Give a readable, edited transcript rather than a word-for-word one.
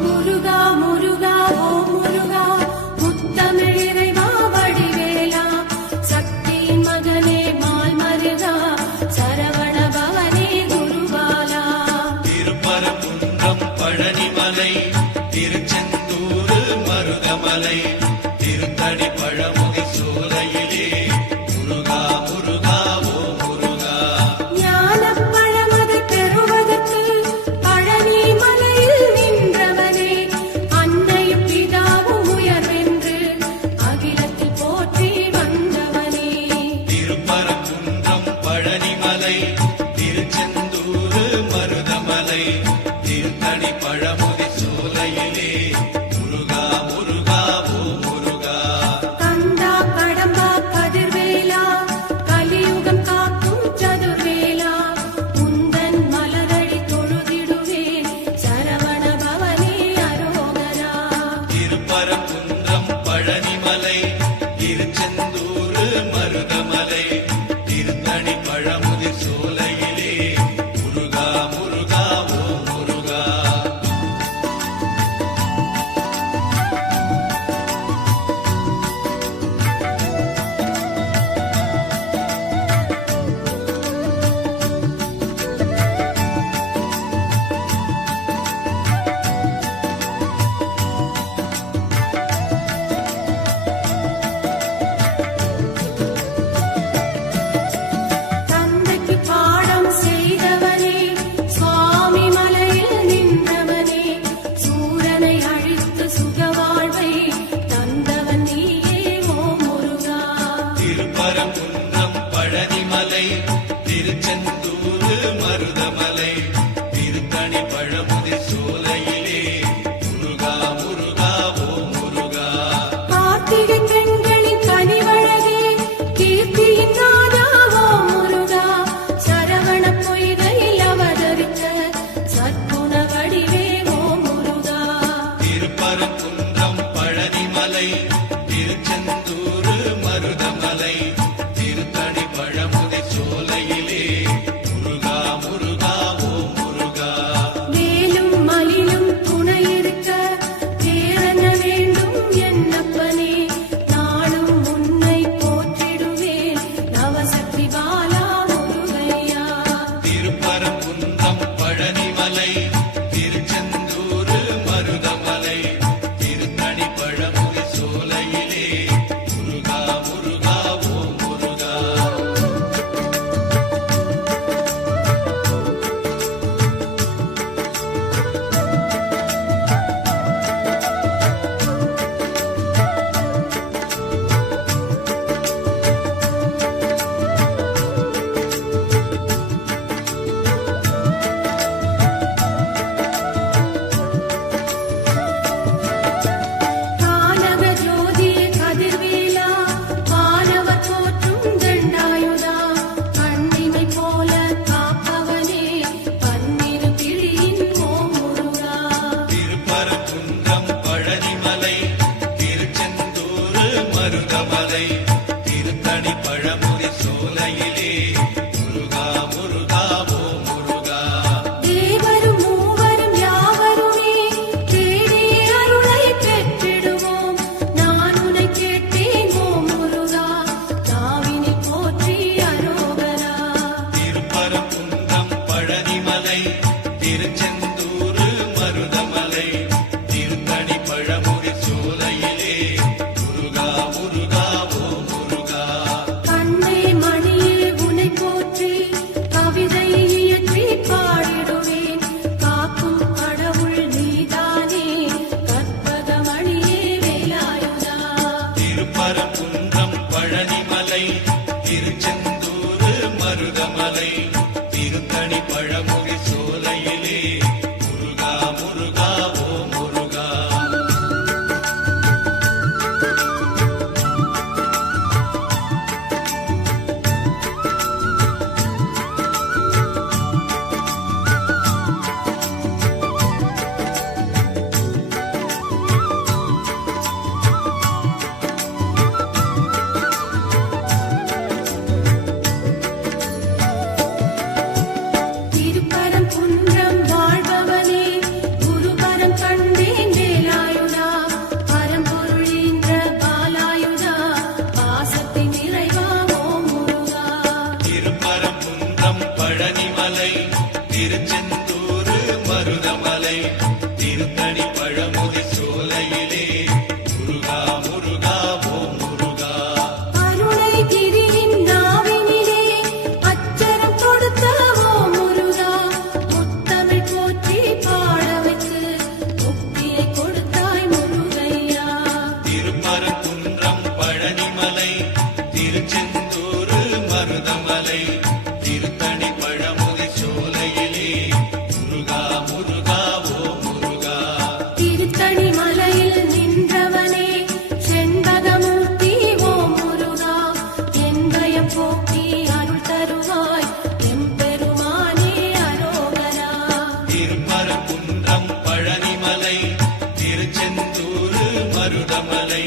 முருகா முருகா ஓ முருகா முத்தமிழ் இறைவா வடிவேலா சக்தியின் மகனே மால் மருகா சரவண பவனே குருபாலா. திருப்பரங்குன்றம் பழனிமலை திருச்செந்தூர் மருதமலை திருத்தடி பழமுதி சோலையிலே முருகா முருகா ஓ முருகா. ஞானப் பழமது பெறுவதற்கு பழனி மலையில் நின்றவனே அன்னையும் பிதாவும் உயர்வென்று அகிலத்தில் போற்றி வந்தவனே. திருப்பரங்குன்றம் பழனிமலை திருச்செந்தூர் மருதமலை திருத்தடி பழமுதி சோலையிலே முருகா முருகா ஓ முருகா. கந்தா கடம்பா கதிர்வேலா கலியுகம் காக்கும் சதுர்வேலா உந்தன் மலரடி தொழுதிடுவேன் சரவண பவனே அரோகரா. திருப்பரங்குன்றம் பழனிமலை திருச்செந்தூர் மருதமலை திருத்தணி பழமுதி சோலையிலே முருகா முருகா ஓ முருகா. தந்தைக்கு பாடம் செய்தவனே சுவாமி மலையில் நின்றவனே சூரனை அழித்து சுகவாழ்வை தந்தவன் நீயே ஓ முருகா. திருப்பரங்குன்றம் பழனிமலை திருச்செந்தூர் மருதமலை திருத்தணி பழமுதி சோலையிலே முருகா முருகா ஓ முருகா. கார்த்திகை பெண்களின் கனிவழகே கீர்த்தியின் நாதா ஓ முருகா. சரவண பொய்கையில் அவதரித்த சத்குண வடிவே ஓ முருகா. திருப்பரங்குன்றம் பழனிமலை திருச்செந்தூர் மருதமலை திருத்தணி பழமுதி சோலையிலே முருகா முருகா ஓ முருகா. மேலும் மலிலும் துணை இருக்க தேரன வேண்டும் என்னப்பனே நாளும் உன்னை போற்றிடுவேன் நவசக்தி பாலா முருகையா. திருப்பரங்குன்றம் பழனிமலை திருச்செந்தூர் மருதமலை திருத்தணி பழமுதி சோலையிலே முருகா மருதமலை